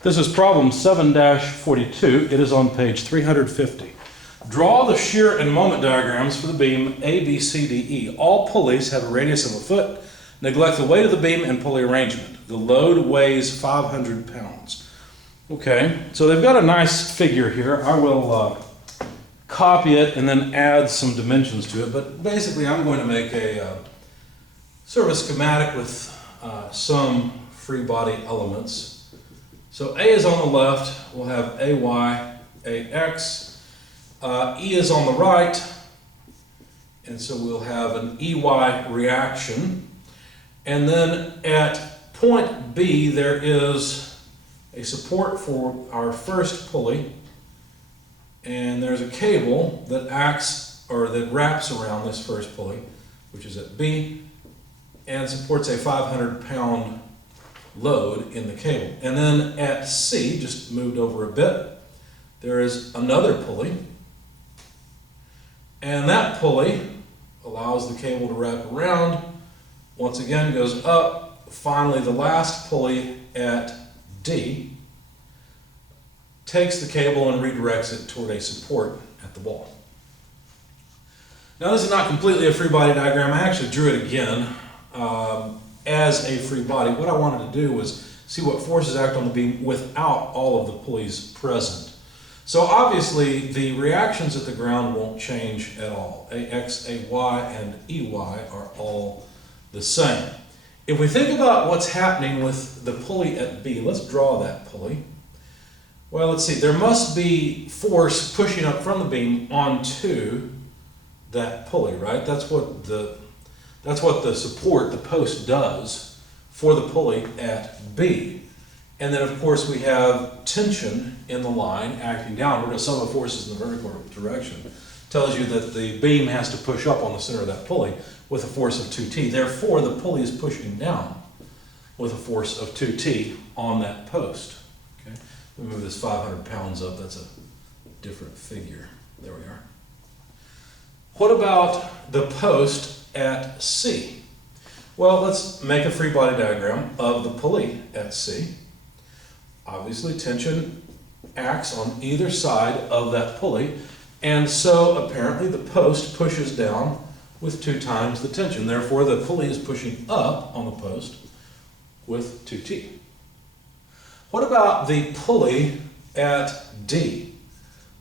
This is problem 7-42. It is on page 350. Draw the shear and moment diagrams for the beam A, B, C, D, E. All pulleys have a radius of a foot. Neglect the weight of the beam and pulley arrangement. The load weighs 500 pounds. Okay, so they've got a nice figure here. I will copy it and then add some dimensions to it, but basically I'm going to make a sort of a schematic with some free body elements. So A is on the left, we'll have AY, AX. E is on the right, and so we'll have an EY reaction. And then at point B, there is a support for our first pulley, and there's a cable that acts or that wraps around this first pulley, which is at B, and supports a 500-pound load in the cable. And then at C, just moved over a bit, there is another pulley, and that pulley allows the cable to wrap around. Once again, goes up. Finally, the last pulley at D takes the cable and redirects it toward a support at the wall. Now, this is not completely a free body diagram. I actually drew it again as a free body. What I wanted to do was see what forces act on the beam without all of the pulleys present. So obviously, the reactions at the ground won't change at all. AX, AY, and EY are all the same. If we think about what's happening with the pulley at B, let's draw that pulley. Well, let's see, there must be force pushing up from the beam onto that pulley, right? That's what the support, the post, does for the pulley at B. And then, of course, we have tension in the line acting downward. A sum of forces in the vertical direction tells you that the beam has to push up on the center of that pulley with a force of 2T. Therefore, the pulley is pushing down with a force of 2T on that post. Okay? Let me move this 500 pounds up. That's a different figure. There we are. What about the post at C? Well, let's make a free body diagram of the pulley at C. Obviously, tension acts on either side of that pulley, and so apparently the post pushes down with 2 times the tension. Therefore, the pulley is pushing up on the post with 2T. What about the pulley at D?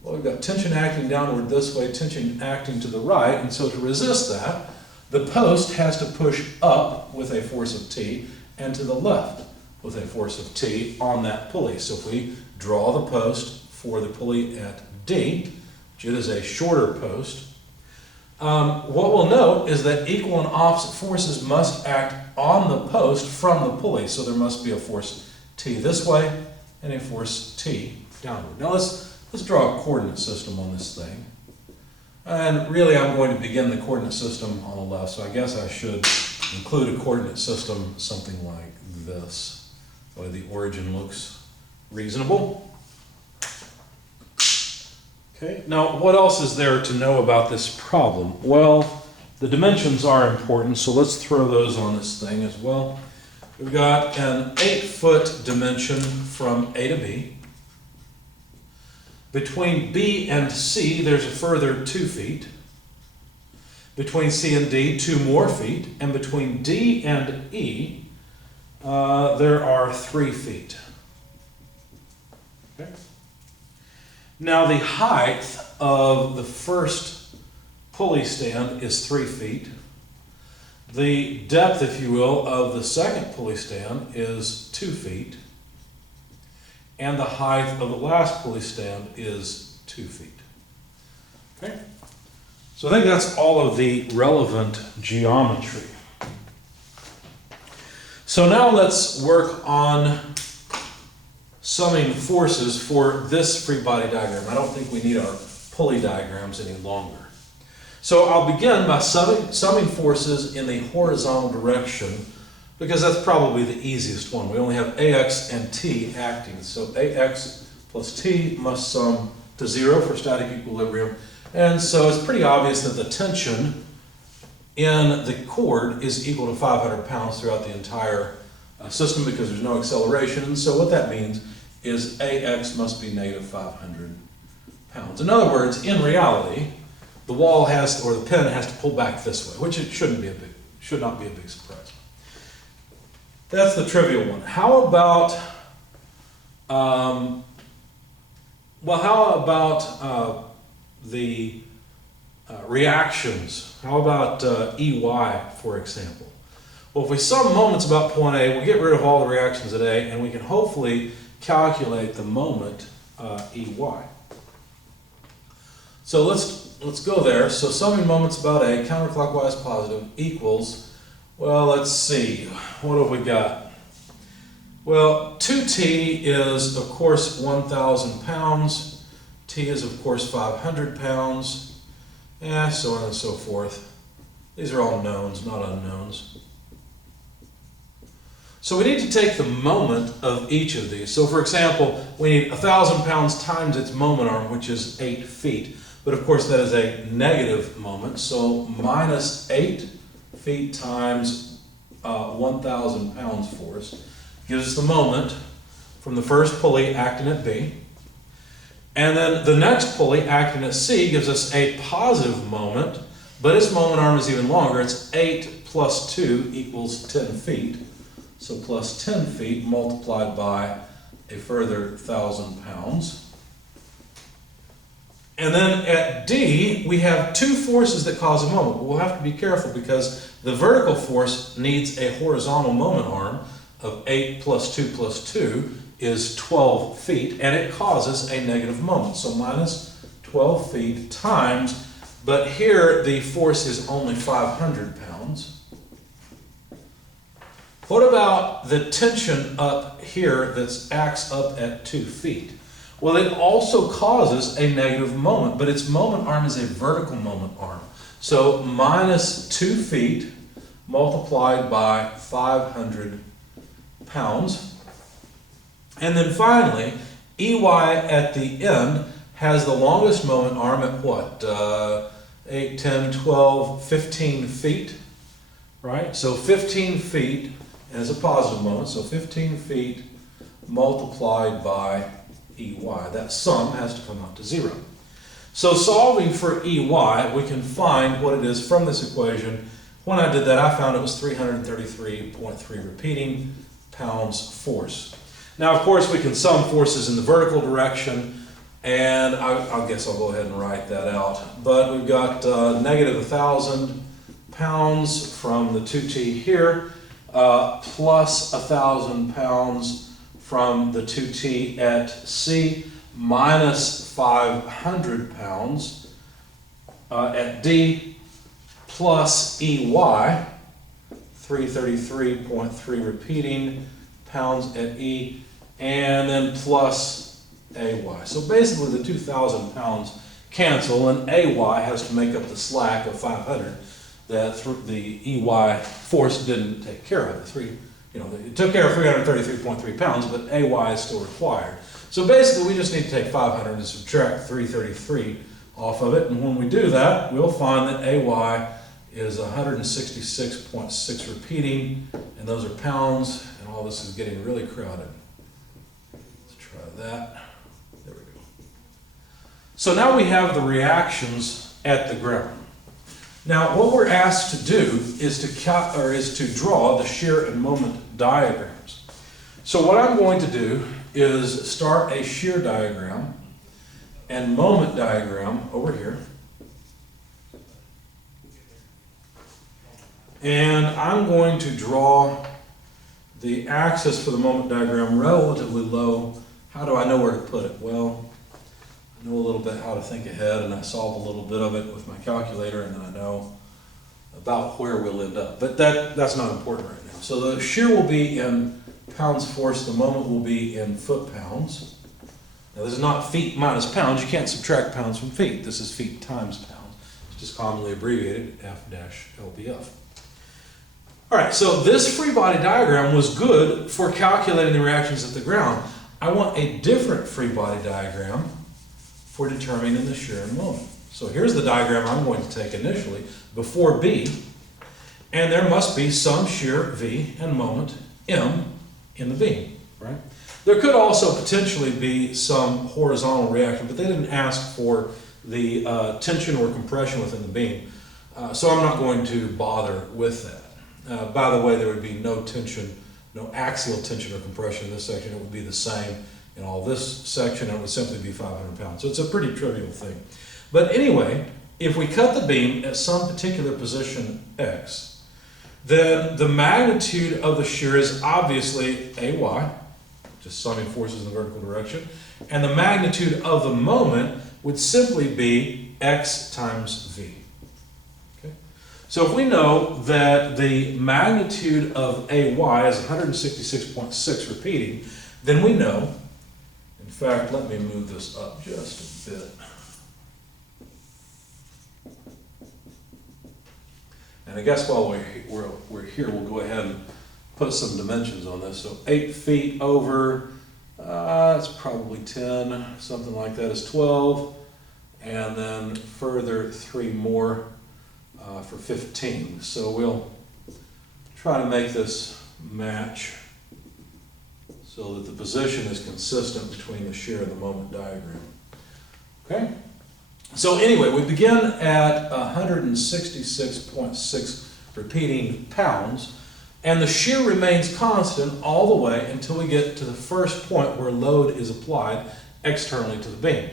Well, we've got tension acting downward this way, tension acting to the right, and so to resist that, the post has to push up with a force of T and to the left with a force of T on that pulley. So if we draw the post for the pulley at D, which it is a shorter post, what we'll note is that equal and opposite forces must act on the post from the pulley. So there must be a force T this way and a force T downward. Now let's draw a coordinate system on this thing. And really I'm going to begin the coordinate system on the left, so I guess I should include a coordinate system something like this. The way the origin looks reasonable. Okay, now what else is there to know about this problem? Well, the dimensions are important, so let's throw those on this thing as well. We've got an 8-foot dimension from A to B. Between B and C, there's a further 2 feet. Between C and D, 2 more feet. And between D and E, there are 3 feet. Okay. Now the height of the first pulley stand is 3 feet. The depth, if you will, of the second pulley stand is 2 feet. And the height of the last pulley stand is 2 feet. Okay? So I think that's all of the relevant geometry. So now let's work on summing forces for this free body diagram. I don't think we need our pulley diagrams any longer. So I'll begin by summing forces in the horizontal direction, because that's probably the easiest one. We only have AX and T acting. So AX plus T must sum to 0 for static equilibrium. And so it's pretty obvious that the tension in the cord is equal to 500 pounds throughout the entire system because there's no acceleration. And so what that means is AX must be negative 500 pounds. In other words, in reality, the wall has, or the pin has to pull back this way, which it should not be a big surprise. That's the trivial one. How about, the reactions? How about EY, for example? Well, if we sum moments about point A, we'll get rid of all the reactions at A, and we can hopefully calculate the moment EY. So let's go there. So summing moments about A, counterclockwise positive, equals, well, let's see, what have we got? Well, 2T is, of course, 1,000 pounds. T is, of course, 500 pounds. Yeah, so on and so forth. These are all knowns, not unknowns. So we need to take the moment of each of these. So for example, we need 1,000 pounds times its moment arm, which is 8 feet. But of course that is a negative moment, so minus 8 feet times 1,000 pounds force gives us the moment from the first pulley acting at B. And then the next pulley acting at C gives us a positive moment, but its moment arm is even longer. It's 8 plus 2 equals 10 feet. So plus 10 feet multiplied by a further 1,000 pounds. And then at D, we have two forces that cause a moment. But we'll have to be careful because the vertical force needs a horizontal moment arm of 8 plus 2 plus 2 is 12 feet, and it causes a negative moment. So minus 12 feet times, but here the force is only 500 pounds. What about the tension up here that acts up at 2 feet? Well, it also causes a negative moment, but its moment arm is a vertical moment arm. So minus 2 feet multiplied by 500 pounds. And then finally, EY at the end has the longest moment arm at what? 8, 10, 12, 15 feet, right? So 15 feet is a positive moment, so 15 feet multiplied by EY. That sum has to come out to 0. So solving for EY, we can find what it is from this equation. When I did that, I found it was 333.3 repeating pounds force. Now, of course, we can sum forces in the vertical direction, and I guess I'll go ahead and write that out. But we've got negative 1,000 pounds from the 2T here, plus 1,000 pounds from the 2T at C, minus 500 pounds at D, plus EY, 333.3 repeating pounds at E, and then plus AY. So basically the 2,000 pounds cancel, and AY has to make up the slack of 500 that the EY force didn't take care of. It took care of 333.3 pounds, but AY is still required. So basically we just need to take 500 and subtract 333 off of it, and when we do that, we'll find that AY is 166.6 repeating, and those are pounds, and all this is getting really crowded. Let's try that. There we go. So now we have the reactions at the ground. Now, what we're asked to do is to draw the shear and moment diagrams. So what I'm going to do is start a shear diagram and moment diagram over here. And I'm going to draw the axis for the moment diagram relatively low. How do I know where to put it? Well, I know a little bit how to think ahead, and I solve a little bit of it with my calculator, and then I know about where we'll end up. But that's not important right now. So the shear will be in pounds force, the moment will be in foot-pounds. Now this is not feet minus pounds. You can't subtract pounds from feet. This is feet times pounds. It's just commonly abbreviated F-LBF. All right, so this free body diagram was good for calculating the reactions at the ground. I want a different free body diagram for determining the shear and moment. So here's the diagram I'm going to take initially before B, and there must be some shear V and moment M in the beam, right? There could also potentially be some horizontal reaction, but they didn't ask for the tension or compression within the beam. So I'm not going to bother with that. By the way, there would be no tension, no axial tension or compression in this section. It would be the same in all this section. It would simply be 500 pounds. So it's a pretty trivial thing. But anyway, if we cut the beam at some particular position X, then the magnitude of the shear is obviously AY, just summing forces in the vertical direction, and the magnitude of the moment would simply be X times V. Okay? So if we know that the magnitude of AY is 166.6 repeating, then we know, in fact, let me move this up just a bit. And I guess while we're here, we'll go ahead and put some dimensions on this. So 8 feet over, it's probably 10, something like that is 12. And then further 3 more for 15. So we'll try to make this match so that the position is consistent between the shear and the moment diagram. Okay? So anyway, we begin at 166.6 repeating pounds, and the shear remains constant all the way until we get to the first point where load is applied externally to the beam.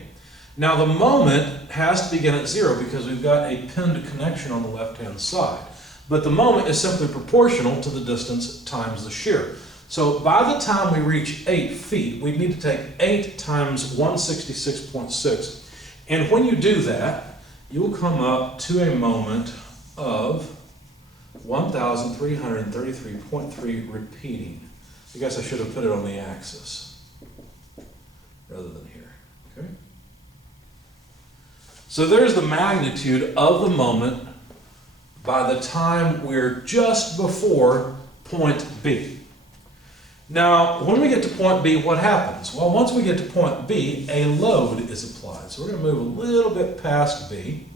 Now the moment has to begin at 0 because we've got a pinned connection on the left-hand side. But the moment is simply proportional to the distance times the shear. So by the time we reach 8 feet, we need to take 8 times 166.6. And when you do that, you'll come up to a moment of 1,333.3 repeating. I guess I should have put it on the axis rather than here. Okay? So there's the magnitude of the moment by the time we're just before point B. Now, when we get to point B, what happens? Well, once we get to point B, a load is applied. So we're going to move a little bit past B.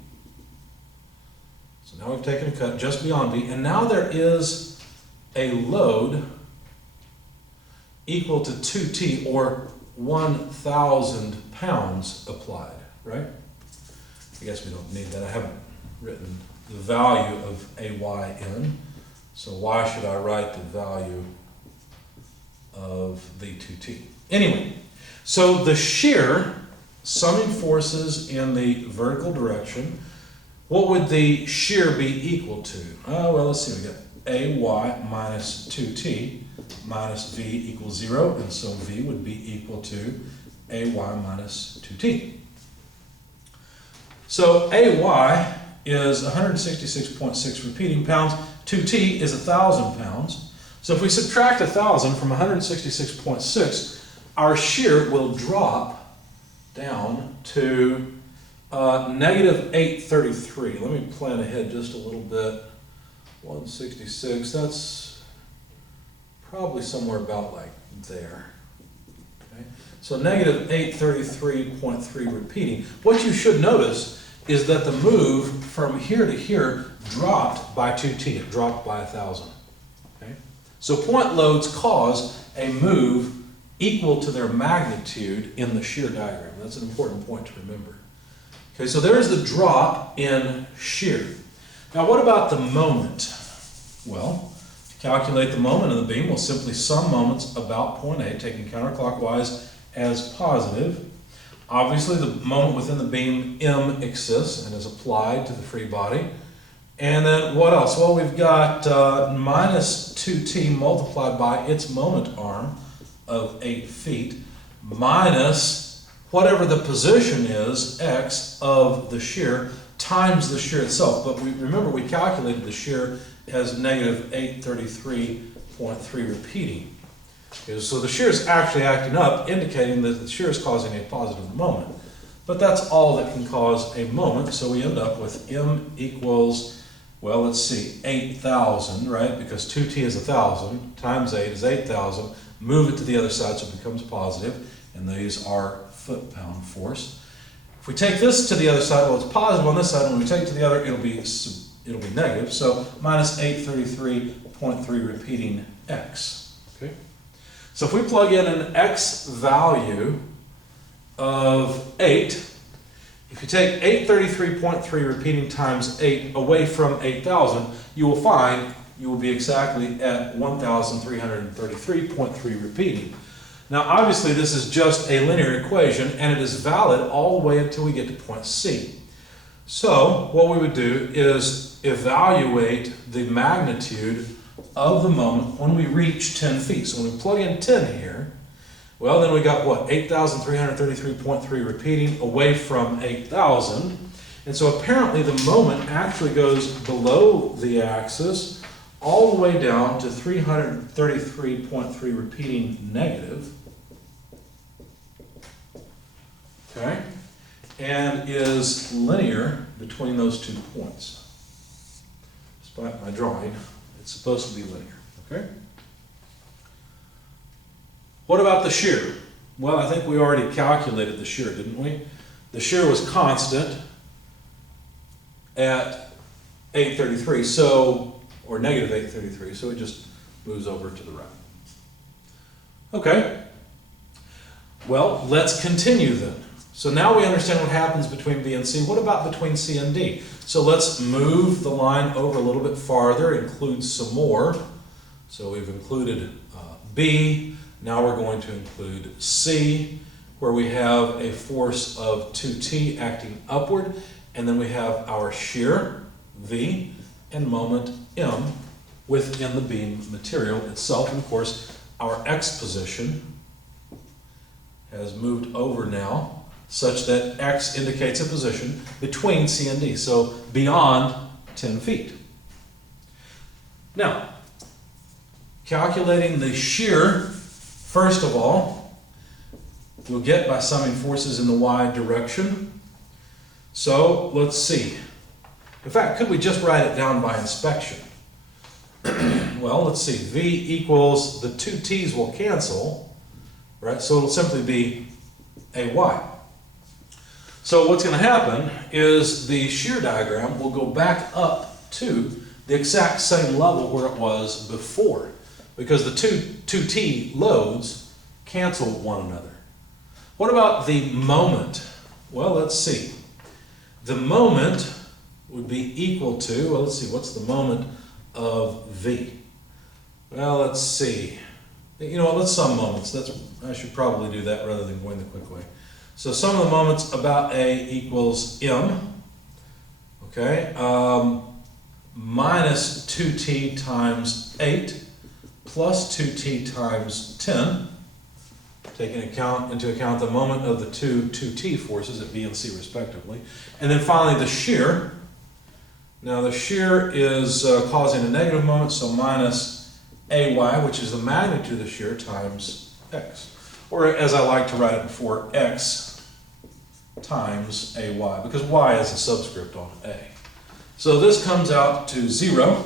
So now we've taken a cut just beyond B, and now there is a load equal to 2T, or 1,000 pounds applied, right? I guess we don't need that. I haven't written the value of AY in, so why should I write the value of the 2T? Anyway, so the shear, summing forces in the vertical direction, what would the shear be equal to? Oh, well, let's see, we got AY minus 2T minus V equals 0, and so V would be equal to AY minus 2T. So AY is 166.6 repeating pounds, 2T is 1,000 pounds. So if we subtract 1,000 from 166.6, our shear will drop down to negative 833. Let me plan ahead just a little bit. 166, that's probably somewhere about like there. Okay? So negative 833.3 repeating. What you should notice is that the move from here to here dropped by 2T. It dropped by 1,000. Okay? So point loads cause a move equal to their magnitude in the shear diagram. That's an important point to remember. Okay, so there's the drop in shear. Now what about the moment? Well, to calculate the moment of the beam, we'll simply sum moments about point A, taking counterclockwise as positive. Obviously the moment within the beam M exists and is applied to the free body. And then what else? Well, we've got minus 2T multiplied by its moment arm of 8 feet minus whatever the position is, X, of the shear times the shear itself. But remember we calculated the shear as negative 833.3 repeating. Okay, so the shear is actually acting up, indicating that the shear is causing a positive moment. But that's all that can cause a moment, so we end up with M equals, well, let's see, 8,000, right? Because 2T is 1,000, times 8 is 8,000. Move it to the other side so it becomes positive, and these are foot-pound force. If we take this to the other side, well, it's positive on this side, and when we take it to the other, it'll be negative. So minus 833.3 repeating X. Okay. So if we plug in an x value of 8, if you take 833.3 repeating times 8 away from 8,000, you will find you will be exactly at 1,333.3 repeating. Now obviously this is just a linear equation and it is valid all the way until we get to point C. So what we would do is evaluate the magnitude of the moment when we reach 10 feet. So when we plug in 10 here, well then we got what? 8,333.3 repeating away from 8,000. And so apparently the moment actually goes below the axis all the way down to 333.3 repeating negative. Okay? And is linear between those 2 points. Despite my drawing, it's supposed to be linear. Okay? What about the shear? Well, I think we already calculated the shear, didn't we? The shear was constant at 833, so, or negative 833, so it just moves over to the right. Okay. Well, let's continue then. So now we understand what happens between B and C. What about between C and D? So let's move the line over a little bit farther, include some more. So we've included B. Now we're going to include C, where we have a force of 2T acting upward, and then we have our shear, V, and moment, M, within the beam material itself. And of course, our X position has moved over now, such that X indicates a position between C and D, so beyond 10 feet. Now, calculating the shear, first of all, we'll get by summing forces in the y direction. So let's see. In fact, could we just write it down by inspection? Well, let's see. V equals, the two t's will cancel, right? So it'll simply be AY. So what's going to happen is the shear diagram will go back up to the exact same level where it was before, because the two T loads cancel one another. What about the moment? Well, let's see. The moment would be equal to, well, let's see, what's the moment of V? Well, let's see. You know what, let's sum moments. I should probably do that rather than going the quick way. So sum of the moments about A equals M, okay, minus 2T times 8 plus 2T times 10, taking into account the moment of the two 2T forces at B and C respectively. And then finally the shear. Now the shear is causing a negative moment, so minus AY, which is the magnitude of the shear, times X. Or as I like to write it before, X times AY, because Y is a subscript on A. So this comes out to 0,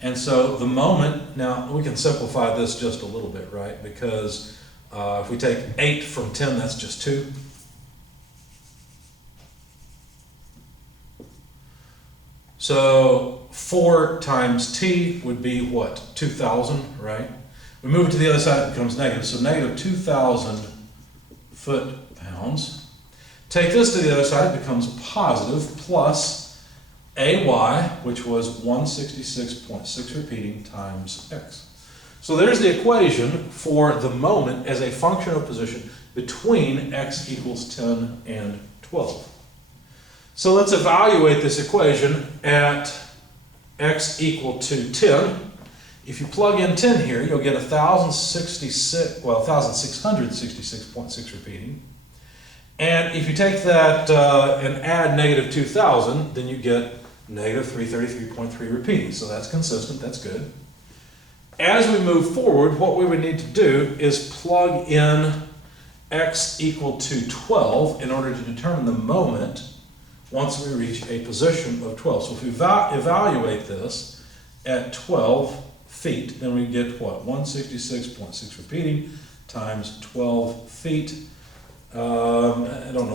and so the moment, now we can simplify this just a little bit, right? Because if we take 8 from 10, that's just 2. So 4 times T would be what? 2,000, right? We move it to the other side, it becomes negative. So negative 2,000 foot-pounds. Take this to the other side, it becomes positive, plus AY, which was 166.6 repeating times X. So there's the equation for the moment as a function of position between X equals 10 and 12. So let's evaluate this equation at X equal to 10. If you plug in 10 here, you'll get 1,666.6 repeating. And if you take that and add negative 2,000, then you get negative 333.3 repeating. So that's consistent, that's good. As we move forward, what we would need to do is plug in X equal to 12 in order to determine the moment once we reach a position of 12. So if we evaluate this at 12 feet, then we get what? 166.6 repeating times 12 feet. I don't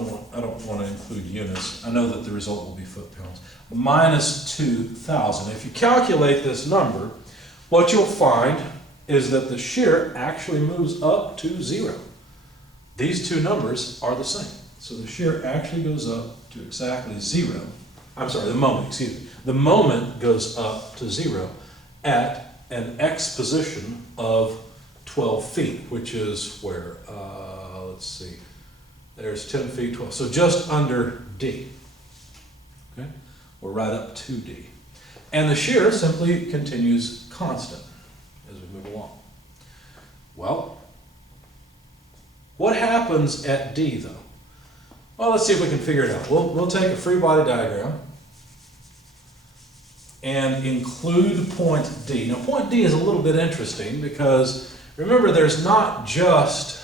want to include units. I know that the result will be foot-pounds. Minus 2,000. If you calculate this number, what you'll find is that the shear actually moves up to 0. These two numbers are the same. So the shear actually goes up to exactly 0. I'm sorry, the moment, excuse me. The moment goes up to 0 at an x position of 12 feet, which is where, let's see, there's 10 feet, 12. So just under D. Okay? We're right up to D. And the shear simply continues constant as we move along. Well, what happens at D though? Well, let's see if we can figure it out. We'll take a free body diagram and include point D. Now, point D is a little bit interesting because remember, there's not just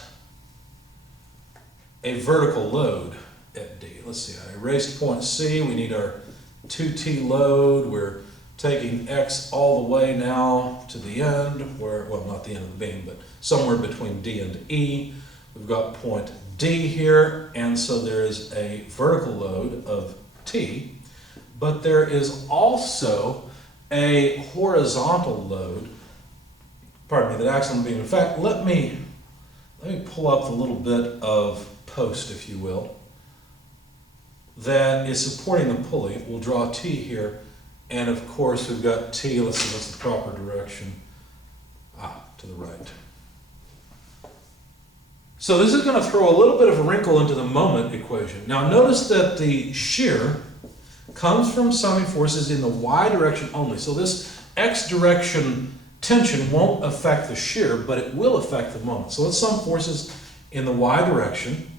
a vertical load at D. Let's see, I erased point C. We need our 2T load. We're taking X all the way now to the end, where, well, not the end of the beam, but somewhere between D and E. We've got point D here, and so there is a vertical load of T, but there is also a horizontal load, pardon me, that acts on the beam. In fact, let me pull up the little bit of post, if you will, that is supporting the pulley. We'll draw T here, and of course we've got T, let's see what's the proper direction, to the right. So this is going to throw a little bit of a wrinkle into the moment equation. Now notice that the shear comes from summing forces in the y direction only. So this x direction tension won't affect the shear, but it will affect the moment. So let's sum forces in the y direction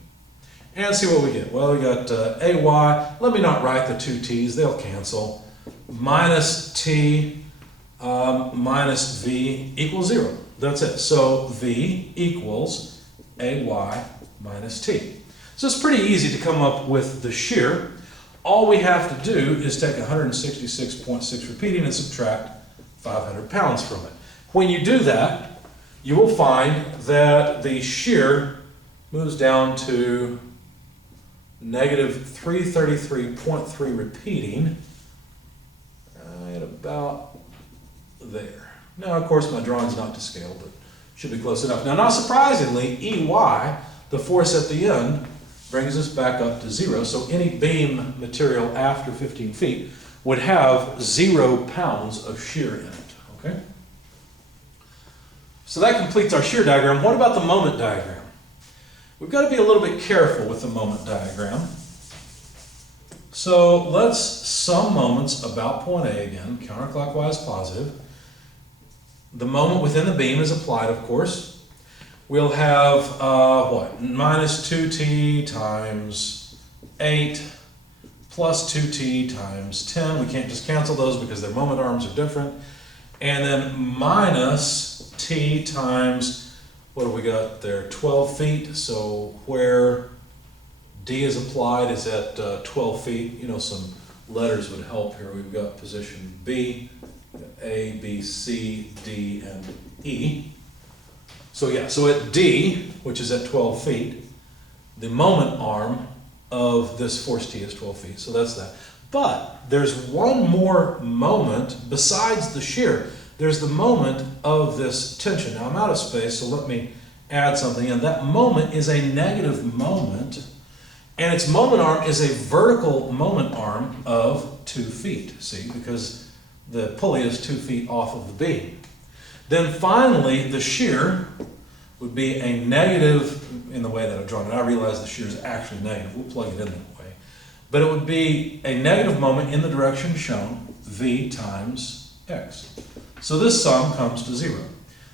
and see what we get. Well, we got AY. Let me not write the two t's, they'll cancel. Minus t minus v equals 0. That's it. So v equals AY minus t. So it's pretty easy to come up with the shear. All we have to do is take 166.6 repeating and subtract 500 pounds from it. When you do that, you will find that the shear moves down to negative 333.3 repeating at about there. Now, of course, my drawing's not to scale, but should be close enough. Now, not surprisingly, EY, the force at the end, brings us back up to 0. So any beam material after 15 feet would have 0 pounds of shear in it. Okay? So that completes our shear diagram. What about the moment diagram? We've got to be a little bit careful with the moment diagram. So let's sum moments about point A again, counterclockwise positive. The moment within the beam is applied, of course. We'll have, minus 2t times 8 plus 2t times 10. We can't just cancel those because their moment arms are different. And then minus t times, what do we got there, 12 feet. So where D is applied is at 12 feet. You know, some letters would help here. We've got position B, A, B, C, D, and E. So yeah, so at D, which is at 12 feet, the moment arm of this force T is 12 feet, so that's that. But there's one more moment besides the shear. There's the moment of this tension. Now I'm out of space, so let me add something in. That moment is a negative moment, and its moment arm is a vertical moment arm of 2 feet, see, because the pulley is 2 feet off of the beam. Then finally, the shear would be a negative, in the way that I've drawn it. I realize the shear is actually negative. We'll plug it in that way. But it would be a negative moment in the direction shown, V times X. So this sum comes to 0.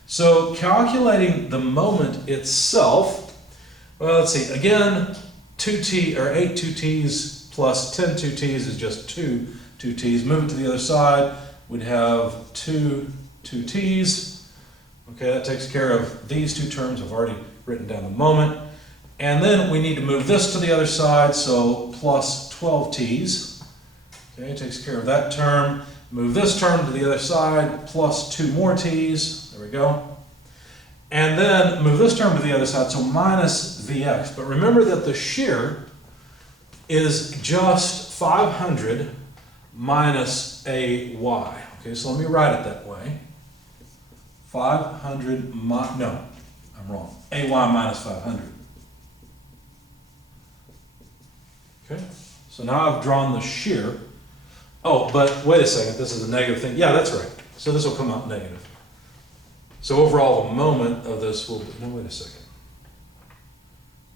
So calculating the moment itself, well, let's see, again, 2t or 8 2t's plus 10 2t's is just 2 2t's. Move it to the other side, we'd have 2 2t's. Okay, that takes care of these two terms. I've already written down the moment. And then we need to move this to the other side, so plus 12t's. Okay, takes care of that term. Move this term to the other side, plus 2 more t's. There we go. And then move this term to the other side, so minus Vx. But remember that the shear is just 500 minus AY. Okay, so let me write it that way. 500 no, I'm wrong. AY minus 500. Okay, so now I've drawn the shear. Oh, but wait a second, this is a negative thing. Yeah, that's right. So this will come out negative. So overall, the moment of this will be, no, wait a second.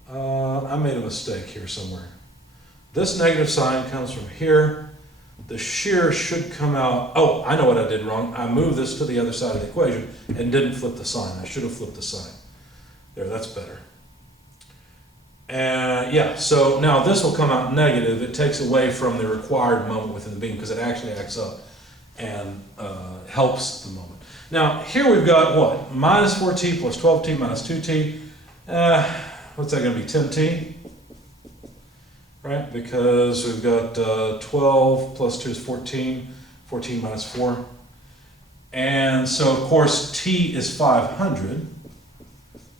I made a mistake here somewhere. This negative sign comes from here. The shear should come out, oh, I know what I did wrong. I moved this to the other side of the equation and didn't flip the sign. I should have flipped the sign. There, that's better. And yeah, so now this will come out negative. It takes away from the required moment within the beam because it actually acts up and helps the moment. Now here we've got what? Minus 4t plus 12t minus 2t. What's that going to be? 10t? Right? Because we've got 12 plus 2 is 14. 14 minus 4. And so of course t is 500.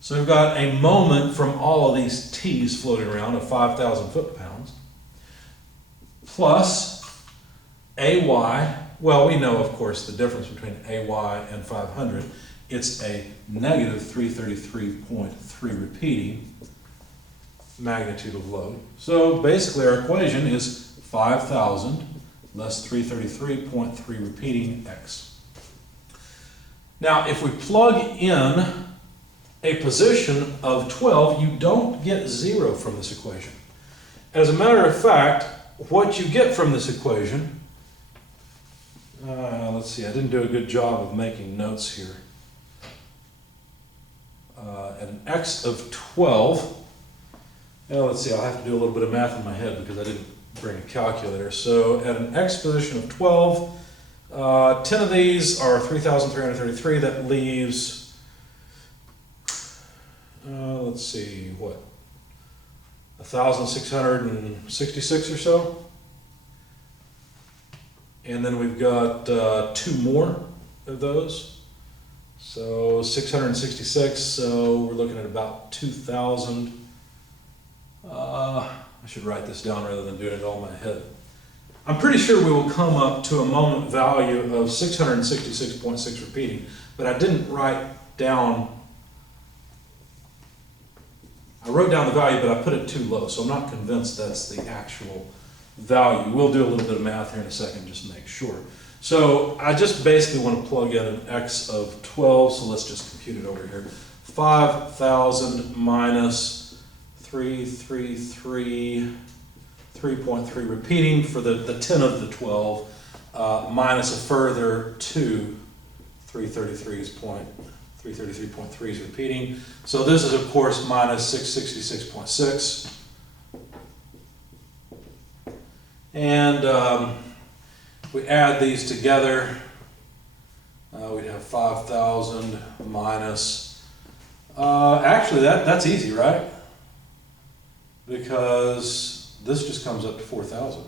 So we've got a moment from all of these t's floating around of 5,000 foot-pounds, plus ay, well, we know, of course, the difference between ay and 500. It's a negative 333.3 repeating magnitude of load. So basically our equation is 5,000 less 333.3 repeating x. Now if we plug in a position of 12, you don't get 0 from this equation. As a matter of fact, what you get from this equation, let's see, I didn't do a good job of making notes here. At an x of 12, let's see, I'll have to do a little bit of math in my head because I didn't bring a calculator. So at an x position of 12, 10 of these are 3,333. That leaves let's see, what, 1,666 or so? And then we've got 2 more of those. So 666, so we're looking at about 2,000. I should write this down rather than doing it all in my head. I'm pretty sure we will come up to a moment value of 666.6 repeating, but I didn't write down. I wrote down the value, but I put it too low, so I'm not convinced that's the actual value. We'll do a little bit of math here in a second just to make sure. So I just basically want to plug in an x of 12, so let's just compute it over here. 5,000 minus 333.3 repeating for the 10 of the 12, minus a further 2 333.3s repeating. So this is of course minus 666.6. And we add these together, we'd have 5,000 minus, actually that's easy, right? Because this just comes up to 4,000.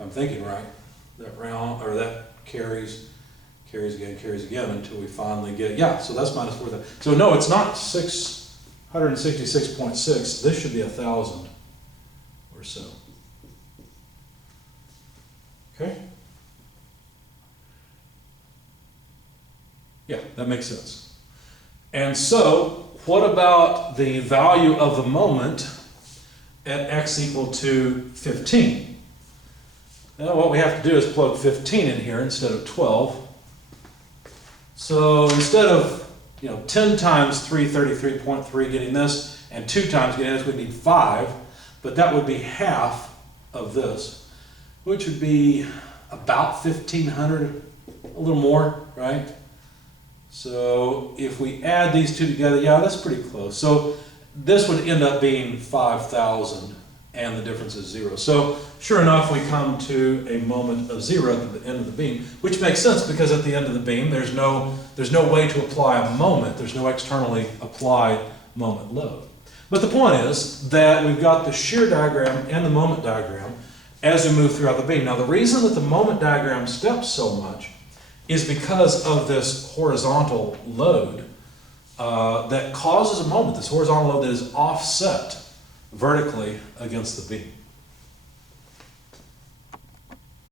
I'm thinking right. That round, or that carries again until we finally get, yeah, so that's minus 4,000. So no, it's not 666.6. This should be 1,000 or so. Okay? Yeah, that makes sense. And so, what about the value of the moment at x equal to 15? Now what we have to do is plug 15 in here instead of 12. So instead of 10 times 333.3 getting this, and 2 times getting this, we need 5, but that would be half of this, which would be about 1,500, a little more, right? So if we add these two together, yeah, that's pretty close. So this would end up being 5,000, and the difference is 0. So sure enough, we come to a moment of 0 at the end of the beam, which makes sense because at the end of the beam, there's no way to apply a moment. There's no externally applied moment load. But the point is that we've got the shear diagram and the moment diagram as we move throughout the beam. Now the reason that the moment diagram steps so much is because of this horizontal load that causes a moment, this horizontal load that is offset vertically against the beam.